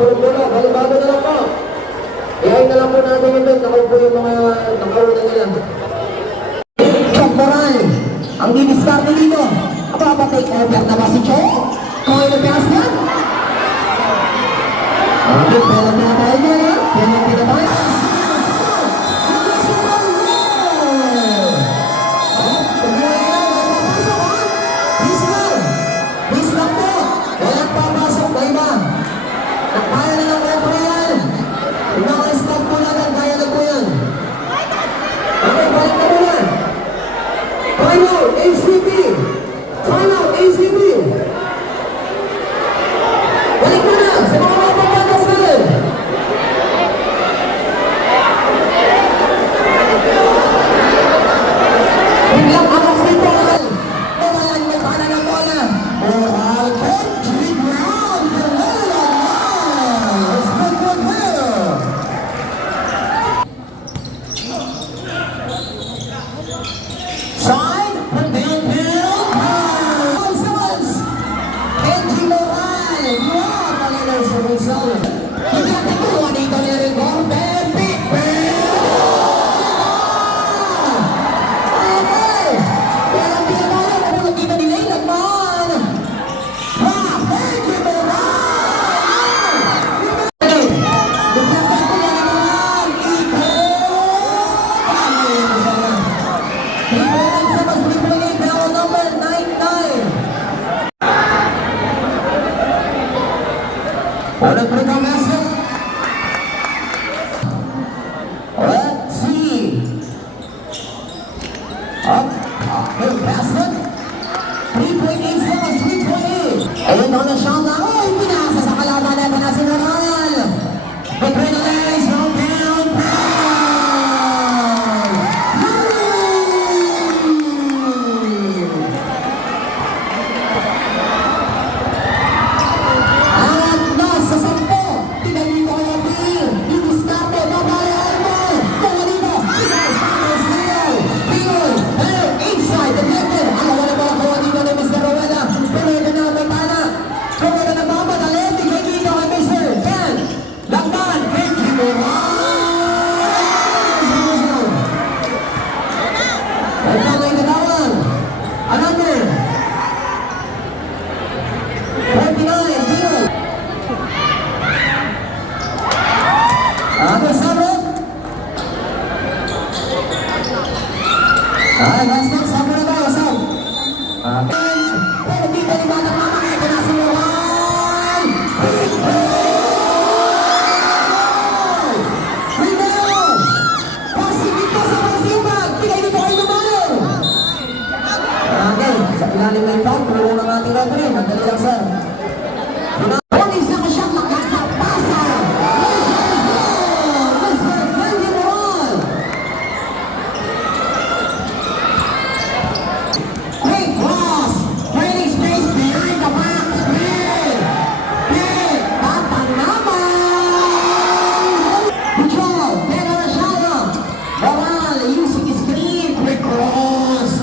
puro bola, balibago na lang po. Ihain na lang po natin ito, nakaupo yung mga nakauna nila. Chok Moral, ang didiskarte dito. Aba, take over na ba si Chok? Kung ino pass na? Okay, pera pinatay niya na. Pera pinatay. Ayun na shot na. Oh, pinasa sa kalaban natin na si Noral. Between the legs, no down, at nasa 10. Tignan dito kayo, Bill. Yung diskarte, babayan mo. Kung dito, tignan, power steal. Bill, hello, inside the net. Alam mo na ba kung dito ni Mr. Rowena? Pero ito na, may pana. Kung ito na mamadali, tignan dito kay Mr. Ken. Lakban, thank you. Ito may nagawang. Another. 49, Bill. Ano sabot? Gastos, sabot na tayo, sab. Pero dito ni Batang Mama, ito na si Johan. Rebound! Passing dito sa Masibag. Pinay dito kayo naman. Okay, sa ilalim ng foul, tulungan ng ating referee. Nagdali lang, sir. Polis na masyang nakakapasa. Mr. Wendy Moral. Quick cross. Training space behind the back screen. Big. Batang naman. Control. Pero na siya. Moral using his screen. Quick cross.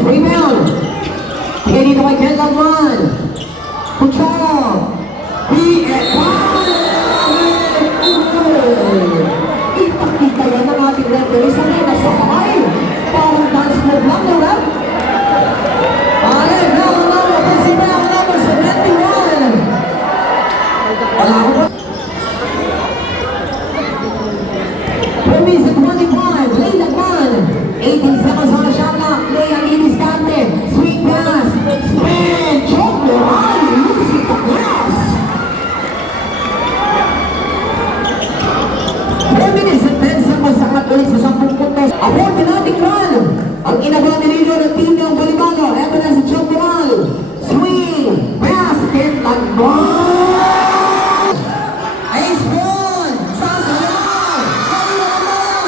Rebound. Tingnan dito kay Ken Lagman. Control. Ipakita yan ng ating referee sa rin sa kamay. Parang dance move lang na rap. Alin, now number 71. Wala ko ba? Promise at 25. Lay Lagman. 18 seconds on the shot clock. Lay ang iniskante. Sweet pass. Spin. Chok Moral. Losing the glass. 4 minutes and 10 seconds sa ulit sa 10 puntos. A 40-0 run. Ang inagawa ni Lilo ng team ng Balibago. Eto na si Chok Moral. Swing. Basket. Lagman. Ace ball. Sasayaw. Kaya naman.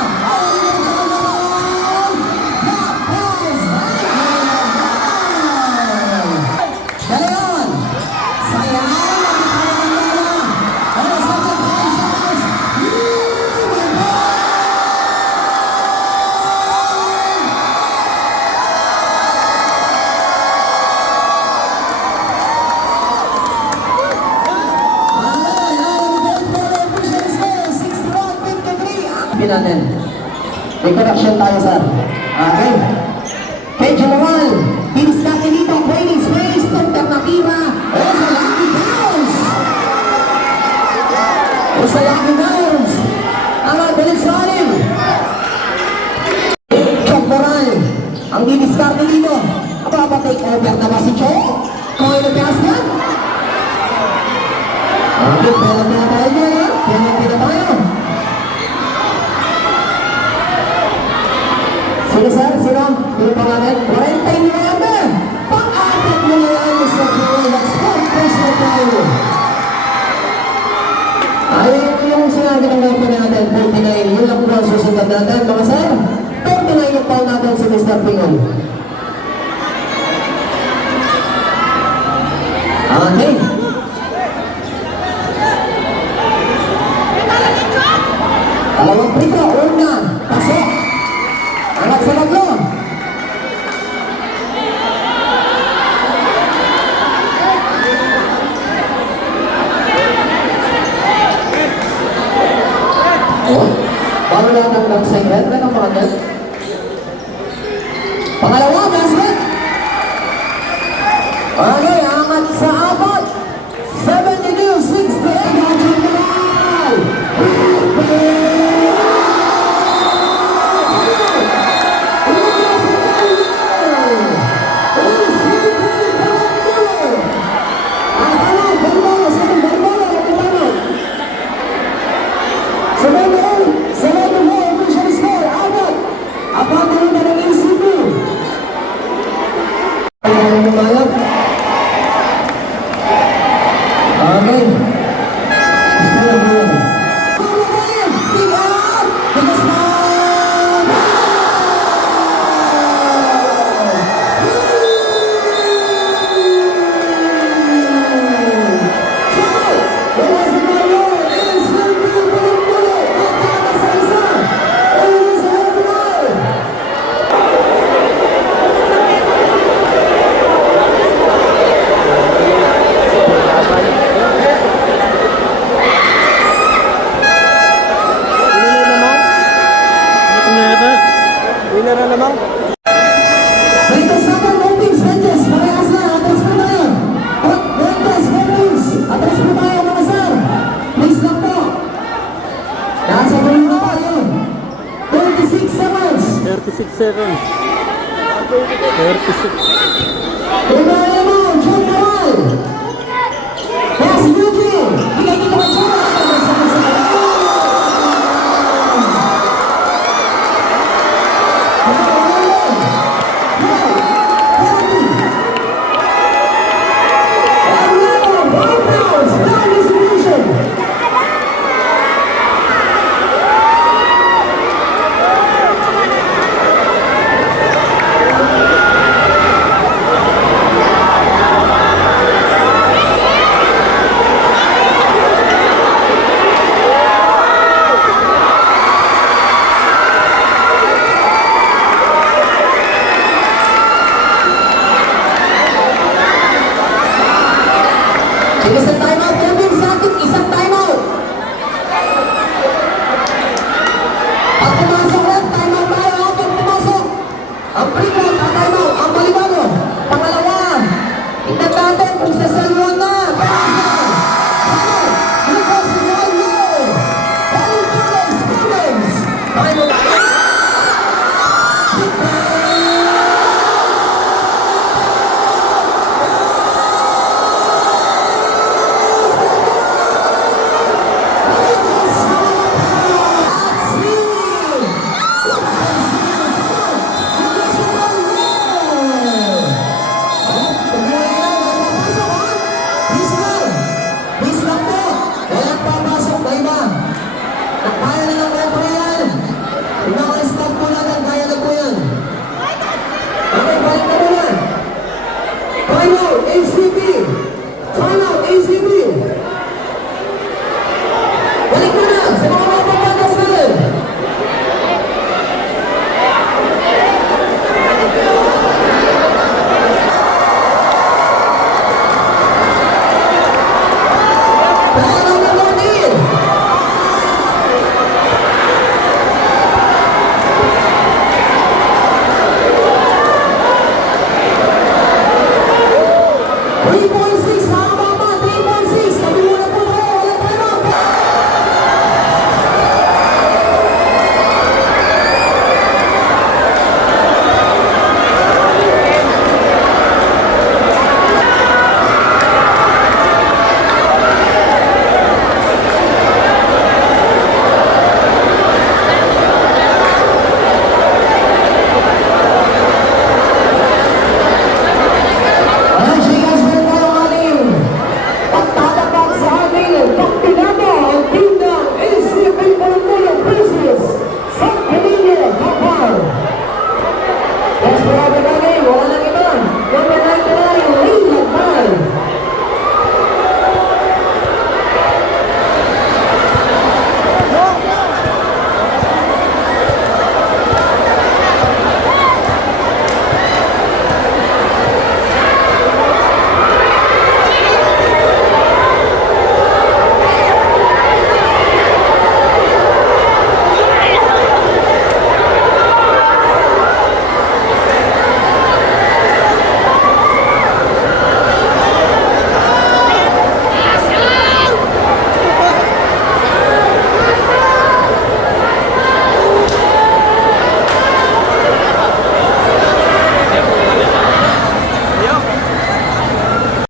spin natin. May correction tayo, sir. Okay. Kay General, diniskarte dito, training space, alternativa, o sa Lucky Bounce. O sa Lucky Bounce. Ang balik sa alim. Chok Moral, ang diniskarte dito. Aba, take over na ba si Chok? Kung ino pass na? Okay, penalty na tayo dyan, ha? Penalty na tayo. Sino, sir? Sino? Sino pangalan? 49. Pang-apat mo na yan, Mr. Joel. That's 4 points na tayo. Ayun yung sinabi ng gawin natin, 49. Yun lang po ang susunod natin, mga sir. 49 yung foul natin si Mr. Pingon. Okay. Dalawang prito, una, pasok. Anak sa maglo. Oh, bago lang ang langsay red, red ang pangalan. Pangalawa, basket. Okay, angat sa apat. 72-68. Gajin mo na. Nasa tuloy na tayo. 36 seconds. 36 seconds. 36. Tingnan mo, John Moral.